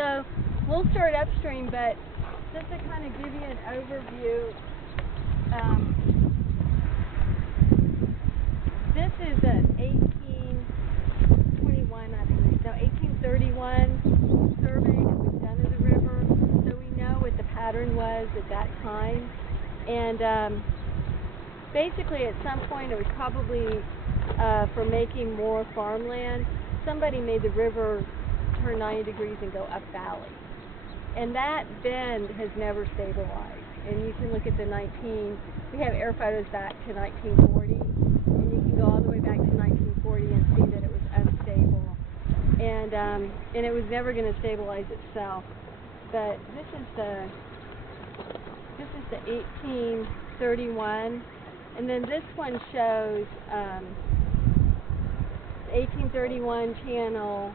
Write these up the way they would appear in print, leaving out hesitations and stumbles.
So we'll start upstream, but just to kind of give you an overview, this is an 1821, I believe, no, 1831 survey that was done of the river, so we know what the pattern was at that time. And basically at some point it was probably for making more farmland, somebody made the river turn 90 degrees and go up valley. And that bend has never stabilized. And you can look at we have air photos back to 1940, and you can go all the way back to 1940 and see that it was unstable. And it was never going to stabilize itself. But this is the 1831, and then this one shows 1831 channel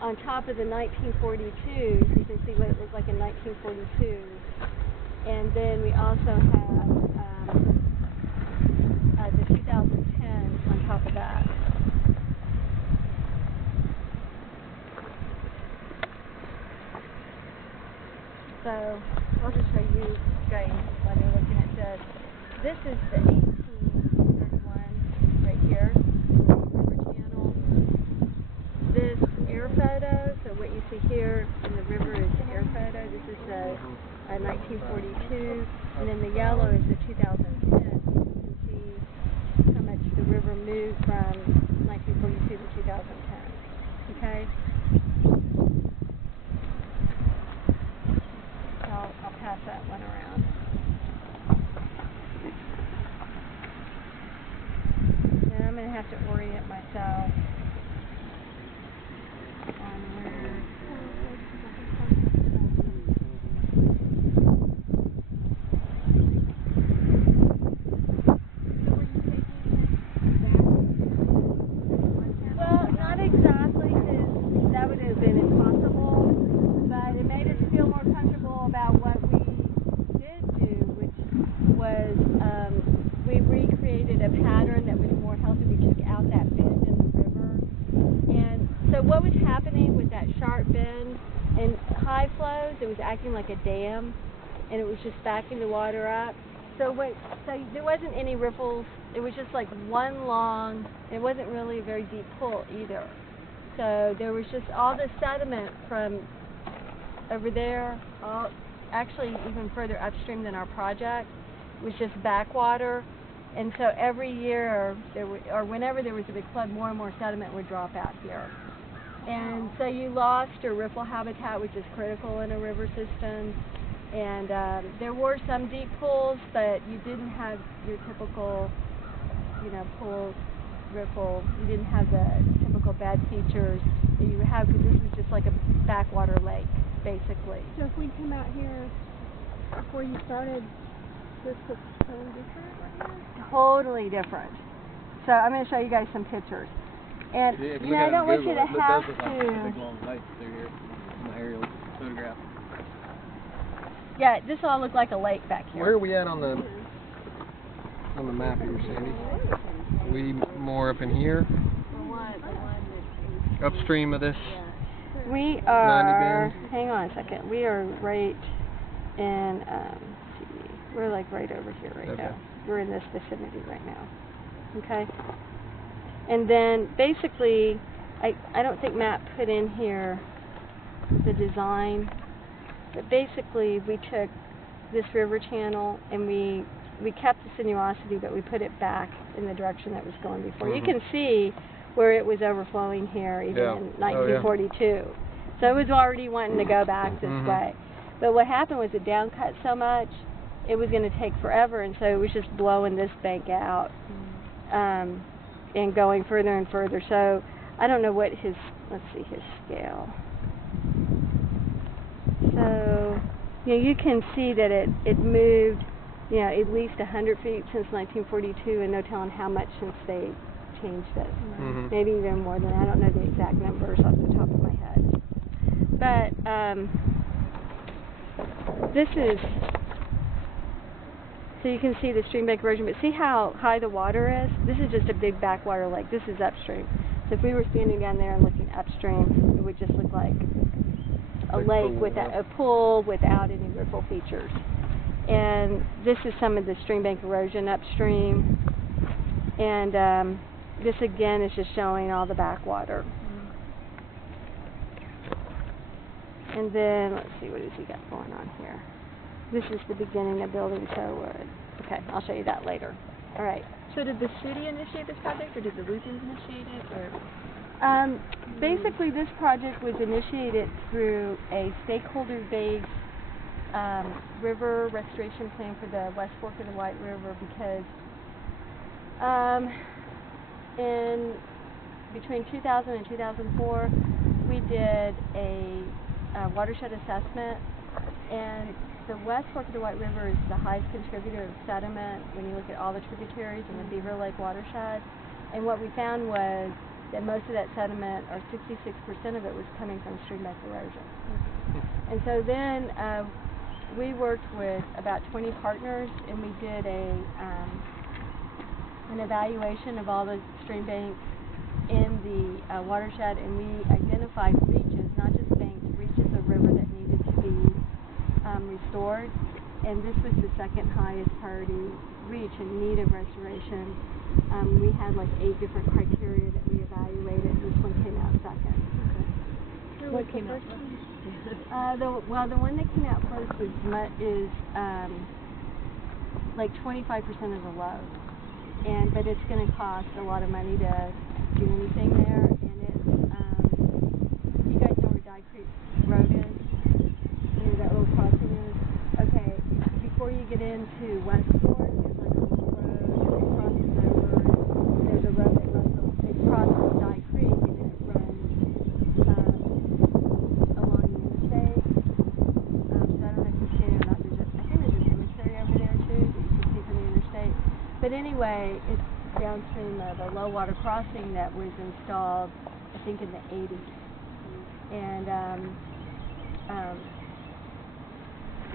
on top of the 1942, so you can see what it looked like in 1942. And then we also have the 2010 on top of that. So I'll just show you guys while you're looking at this. This is the 1831 right here, river channel. This air photo, so what you see here in the river is the air photo. This is the 1942, and then the yellow is the 2010. You can see how much the river moved from 1942 to 2010. Okay? I'll pass that one around. And I'm going to have to orient myself on where. Well, not exactly, because that would have been impossible, but it made us feel more comfortable about what we did do, which was we recreated a pattern that was more healthy. We took out that bend in the river. And so what was happening with that sharp bend and high flows, it was acting like a dam, and it was just backing the water up. So there wasn't any ripples. It was just like one long, it wasn't really a very deep pool either. So there was just all this sediment from over there, actually even further upstream than our project, was just backwater. And so every year, or whenever there was a big flood, more and more sediment would drop out here. And so you lost your ripple habitat, which is critical in a river system. And there were some deep pools, but you didn't have your typical, pool ripple. You didn't have the typical bed features that you would have, because this is just like a backwater lake, basically. So if we come out here before you started, this looks totally different right now? Totally different. So I'm going to show you guys some pictures. And I don't want you to have to. Big long lake through here. An aerial photograph. Yeah, this all looked like a lake back here. Where are we at on the map here, Sandy? Are we more up in here? Upstream of this? We are, hang on a second, we are right in, we're like right over here right now. We're in this vicinity right now. Okay? And then basically, I don't think Matt put in here the design, but basically we took this river channel and we kept the sinuosity, but we put it back in the direction that was going before. You can see where it was overflowing here even in 1942. So it was already wanting to go back this way. But what happened was it down cut so much, it was going to take forever, and so it was just blowing this bank out and going further and further. So I don't know what his scale. So you can see that it moved at least 100 feet since 1942, and no telling how much since they changed it. Maybe even more than that. I don't know the exact numbers off the top of my head. But this is, so you can see the stream bank erosion, but see how high the water is? This is just a big backwater lake. This is upstream. So if we were standing down there and looking upstream, it would just look like a Big lake pool, without huh? a pool without any ripple features. And this is some of the stream bank erosion upstream. And this again is just showing all the backwater. And then let's see, what has he got going on here? This is the beginning of building Sherwood. Okay, I'll show you that later. All right. So did the city initiate this project, or did the Lutherans initiate it, or? Basically, this project was initiated through a stakeholder-based river restoration plan for the West Fork of the White River, because in between 2000 and 2004, we did a watershed assessment, and the West Fork of the White River is the highest contributor of sediment when you look at all the tributaries in the Beaver Lake watershed. And what we found was that most of that sediment, or 66% of it, was coming from stream bank erosion. And so then we worked with about 20 partners, and we did an evaluation of all the stream banks in the watershed, and we identified reaches, not just banks, reaches of river that needed to be restored. And this was the second highest priority reach in need of restoration. We had like 8 different criteria that we evaluated. This one came out second. Okay. What came out first? The one that came out first is like 25% of the load, but it's going to cost a lot of money to do anything there. And it's you guys know where Dye Creek Road is? You know that little crossing is? Okay, before you get into West Fork, there's like a little road that crosses over. There's a road that runs, it crosses Dye Creek, and then it runs along the interstate. So I don't know if you've seen it or not. I think there's a cemetery over there too that you can see from the interstate. But anyway, it's downstream of a low water crossing that was installed, I think, in the 80s. And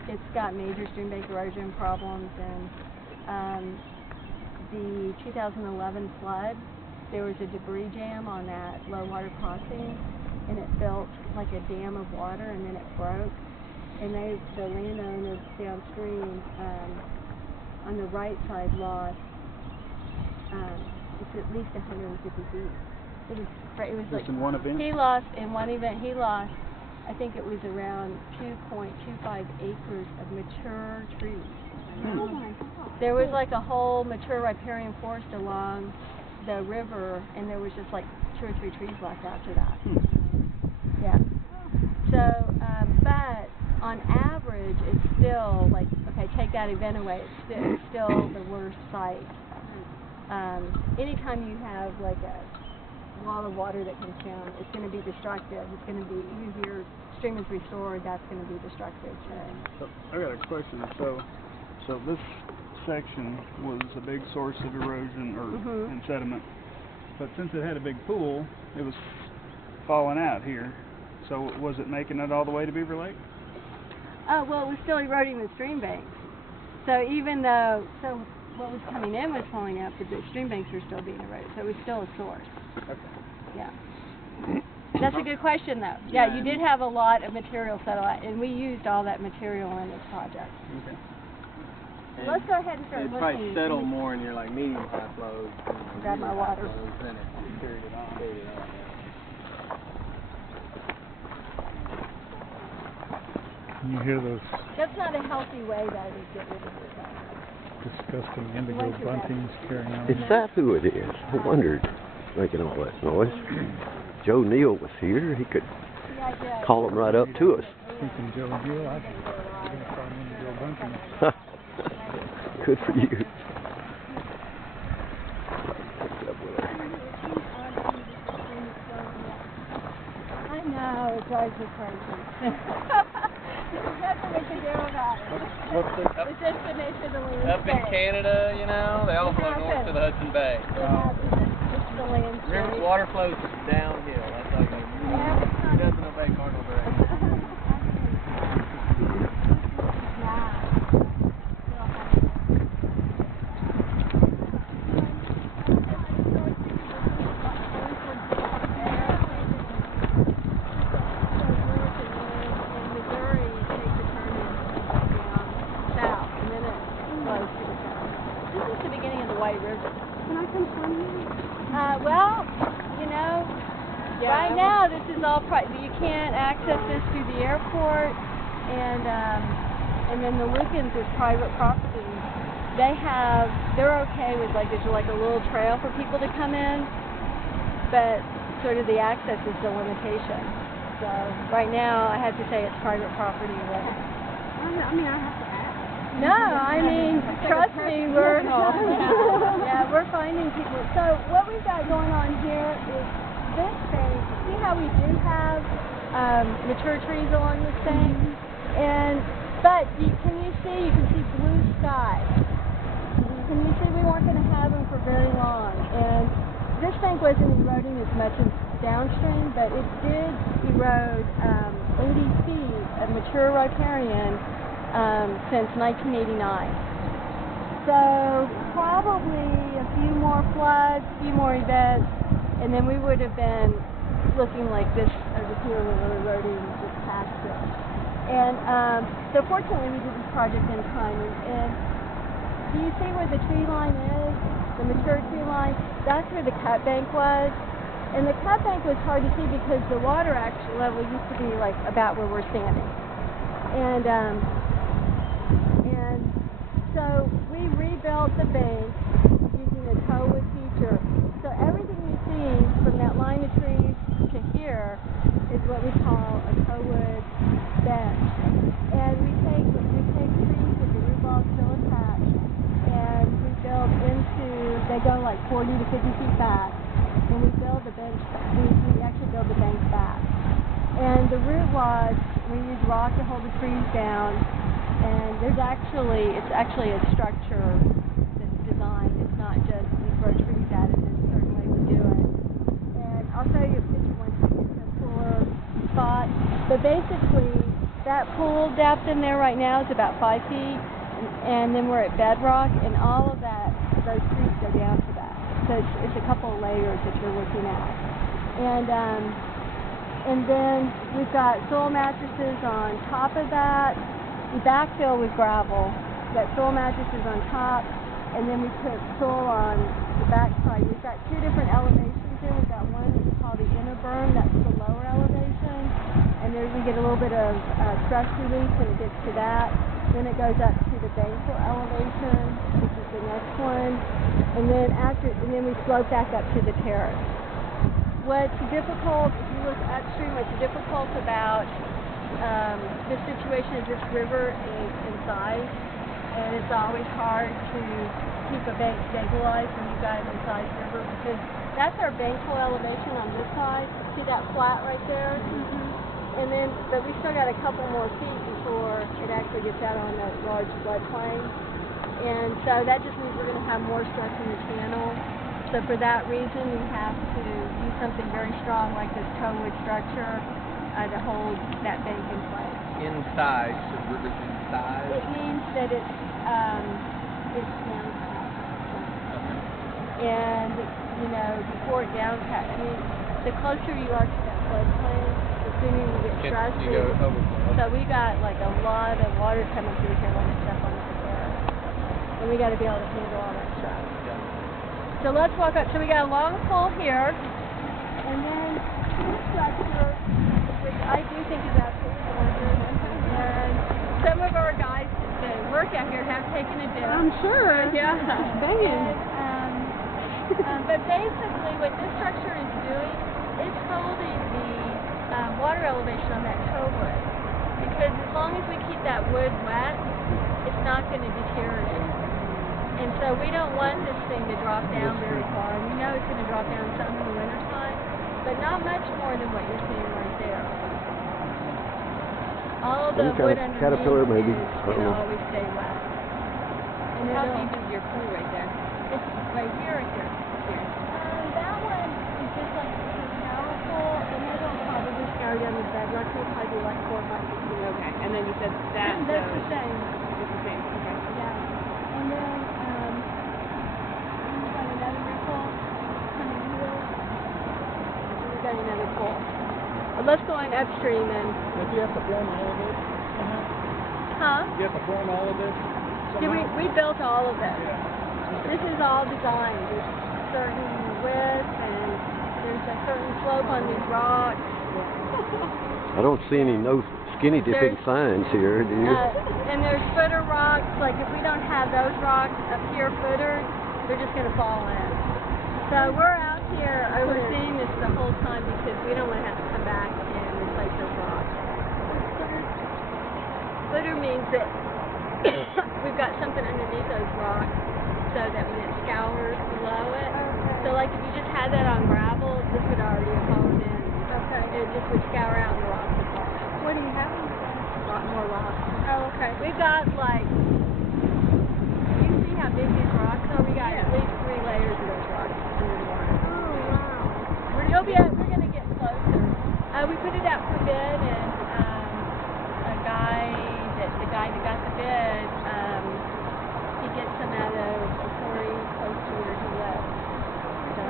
it's got major stream bank erosion problems. And the 2011 flood, there was a debris jam on that low water crossing, and it built like a dam of water, and then it broke. And the landowners downstream on the right side lost, it's at least 150 feet. It was like in one event? He lost, in one event, I think it was around 2.25 acres of mature trees. Oh my God. There was like a whole mature riparian forest along the river, and there was just like 2 or 3 trees left after that. Yeah. So, but on average, it's still like, okay, take that event away, it's still the worst site. Anytime you have like a wall of water that comes down, it's going to be destructive. It's going to be, even if your stream is restored, that's going to be destructive. So I got a question. So this section was a big source of erosion and sediment, but since it had a big pool, it was falling out here. So was it making it all the way to Beaver Lake? Oh, well, it was still eroding the stream banks. So even though, what was coming in was falling out, but the stream banks were still being eroded, so it was still a source. Okay. Yeah. That's a good question, though. Yeah, you did have a lot of material settle out, and we used all that material in this project. Okay. Let's go ahead and start It'd looking. probably settle more in your like medium high flows. Grab my water. Then it carried it on. You hear those That's not a healthy way, though, to get rid of your stuff. disgusting indigo buntings carrying on. Is that who it is? I wondered, making all that noise. Joe Neal was here. He could Yeah, call him right up to us. Thinking Joe Neal, I think you're going to call him indigo bunting. Good for you. I know, it drives me crazy. There's nothing we can do about it. It's just the nature of the landscape. Up in Canada, you know, they all flow north to the Hudson Bay. It happens. It's the landscape. River water flows downhill. That's all you need. It doesn't obey cardinal directions. Yeah, right now, this is all you can't access this through the airport, and then the Lukens is private property. They're okay with there's a little trail for people to come in, but sort of the access is the limitation. So right now, I have to say it's private property. But I mean, I have to ask. no, I mean, trust me, we're we're finding people. So what we've got going on here is this bank. See how we do have mature trees along this bank, but you can see blue sky. Can you see we weren't going to have them for very long, and this bank wasn't eroding as much as downstream, but it did erode 80 feet of mature riparian since 1989. So probably a few more floods, a few more events, and then we would have been looking like this over here when we're eroding just past it. And so fortunately we did this project in time. And do you see where the tree line is? The mature tree line? That's where the cut bank was. And the cut bank was hard to see because the water level used to be about where we're standing. And so we rebuilt the bank using a tow-wood feature. So everything you see from that line of trees to here is what we call a tow-wood bench. And we take trees with the root balls still attached, and we build they go 40 to 50 feet back, and we build the bench. We actually build the bank back. And the root wads, we use rock to hold the trees down. And it's actually a structure that's designed. It's not just we throw trees at it. There's a certain way we do it. And I'll show you a picture once we get to a cooler spot. But basically, that pool depth in there right now is about 5 feet, and then we're at bedrock, and all of those trees go down to that. So it's a couple of layers that you're looking at. And then we've got soil mattresses on top of that. We backfill with gravel. We've got soil mattresses on top, and then we put soil on the back side. We've got two different elevations here. We've got one that we call the inner berm, that's the lower elevation, and there we get a little bit of stress relief when it gets to that. Then it goes up to the basal elevation, which is the next one, and then we slope back up to the terrace. What's difficult, if you look upstream, what's difficult about this situation is this river is inside, and it's always hard to keep a bank stabilized when you've got an inside river, because that's our basal elevation on this side. See that flat right there? And then, but we still got a couple more feet before it actually gets out on that large floodplain. And so that just means we're going to have more stress in the channel. So for that reason, we have to use something very strong like this tow-wood structure to hold that bank in place. Inside, so the river's inside? It means that it's downside. And, before it downside, the closer you are to that floodplain, the sooner you get stressed. You go overflow. So we got a lot of water coming through here when it's up on the terrace. And we got to be able to handle all that stuff. So let's walk up. So we got a long pole here, and then this structure, which I do think is absolutely gorgeous. And some of our guys that work out here have taken a dip. I'm sure. Yeah. Banging. But basically what this structure is doing, it's holding the water elevation on that tow wood. Because as long as we keep that wood wet, it's not going to deteriorate. And so we don't want this thing to drop down very far. And we know it's going to drop down some in the wintertime, but not much more than what you're seeing right there. All the wood underneath caterpillar maybe. is going to always stay wet. And How deep is your pool right there? It's right here or here? Here. That one is just like a shower pool, and it'll probably shower down the bedrock. It'll probably be 4 or 5 feet. Okay, and then you said that That's the goes. same. It's the same. Okay. Yeah. And then we've got another pool coming here. And we've got another pool. But let's go on upstream and. Did you have to form all of it? Huh? You have to form all of it? Yeah, we built all of this. This is all designed. There's certain width and there's a certain slope on these rocks. I don't see any no skinny dipping signs here, do you? And there's footer rocks. Like if we don't have those rocks up here footered, they're just going to fall in. So we're out here overseeing this the whole time because we don't want to have to come back and replace those rocks. Footer means that we've got something underneath those rocks so that when it scours below it, so like if you just had that on gravel, this would already have fallen in. Okay. It just would scour out and the rocks would fall in. What do you have? A lot more rocks. Oh, okay. We've got like, you see how big these rocks are? We got at least 3 layers of those rocks under the water. Oh, wow. We're going to get closer. We put it out for bid, and the guy that got the bid, he gets some out of a quarry close to where he lives. So,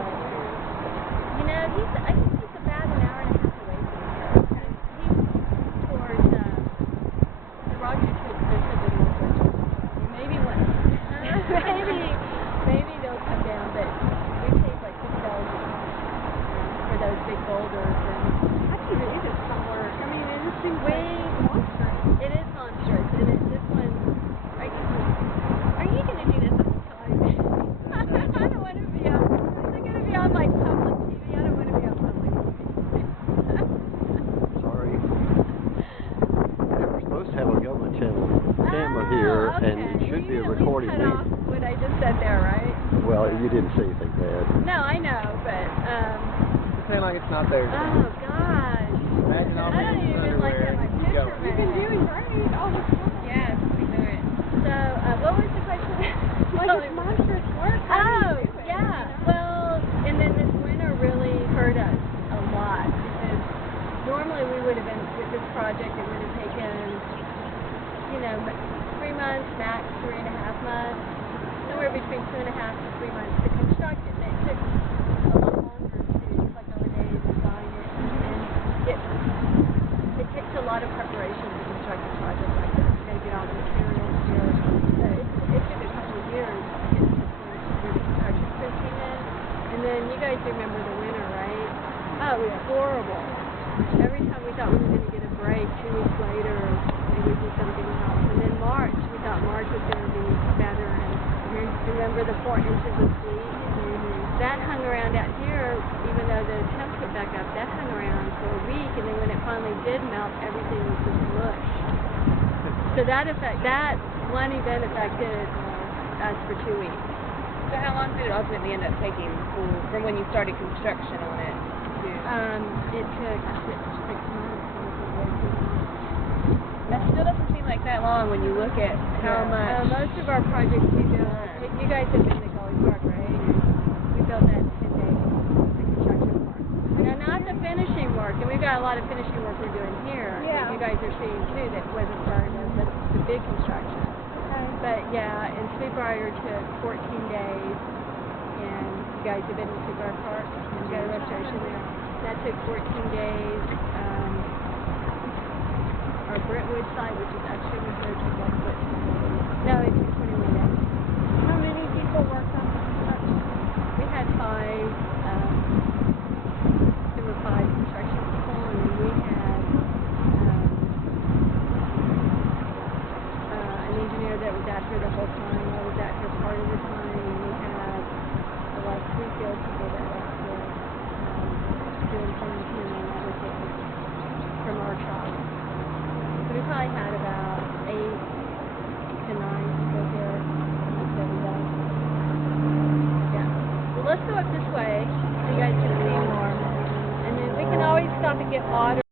you know, I think he's about an hour and a half away from here. He's towards, the rocks are too expensive in Northwest Virginia. Maybe they'll come down, but we paid like $6 for those big boulders, and I can't believe it's somewhere. I mean, it just seems monstrous. it is monstrous, and this one, are you going to do this all the time? I don't want to be on, they're going to be on like public TV. I don't want to be on public TV. Sorry. They were supposed to have a government channel camera here, and it should be a recording cut off meeting. what I just said there, right? Well, you didn't say anything bad. No, I know, but, Pretend like it's not there. oh, gosh. Imagine all I don't these even like that my picture You've been doing great all the time. Yes, we do it. So, what was the question? Like it's monstrous work. Oh, yeah. Well, and then this winter really hurt us a lot because normally we would have been, with this project, it would have taken, 3 months, max 3.5 months, somewhere between 2.5 to 3 months to construct it. And it took a lot longer to collect all the data, design it, and it takes a lot of preparation to construct a project like this. You got to get all the materials here. So it took a couple of years to get to the point where the construction crew came in. And then you guys remember the winter, right? Oh, it was horrible. Every time we thought we were going to get a break, 2 weeks later, it would do something else. And then March, we thought March was going to be better. And remember the 4 inches of sleet? That hung around out here, even though the temps went back up, that hung around for a week, and then when it finally did melt, everything was just mush. So that one event affected us for 2 weeks. So how long did it ultimately end up taking from when you started construction on it to? It took 6 months. That still doesn't seem like that long when you look at how much. Most of our projects we built, you guys have been to Golly Park, right? We built that in 10 days, the construction part. Now, not the finishing work, and we've got a lot of finishing work we're doing here that you guys are seeing too that wasn't part of the big construction. Okay. But yeah, and Sweetbriar took 14 days, and you guys have been to Sweetbriar Park, we've got a restoration there. That took 14 days. Our Brentwood site, which is actually over here, took like 14 days. No, it took 21 days. How many people worked on the construction? We had 5, there were 5 construction people, and then we had an engineer that was out here the whole time. I was out here part of the time, and we had like 3 field people that were out here doing things, from our shop. So we probably had about 8 to 9 people here. Yeah. Well, let's go up this way so you guys can see more. And then we can always stop and get water.